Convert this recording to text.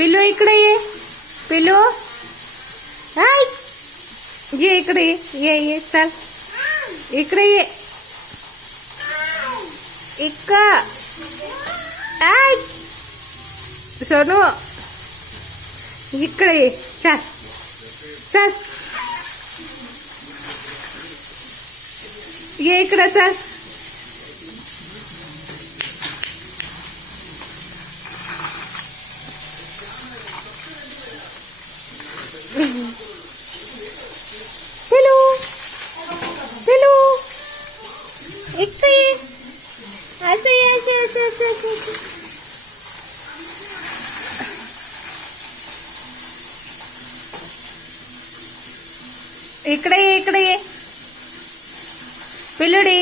पिल्लू इकडे ये. पिल्लू हाय, ये इकडे ये चल इकडे ये. आय सोनू इकडे ये. चल चल ये इकडे चल. पिल्लू पिल्लू इकडे ये. असं ये असं. इकडे ये पिल्लुडी.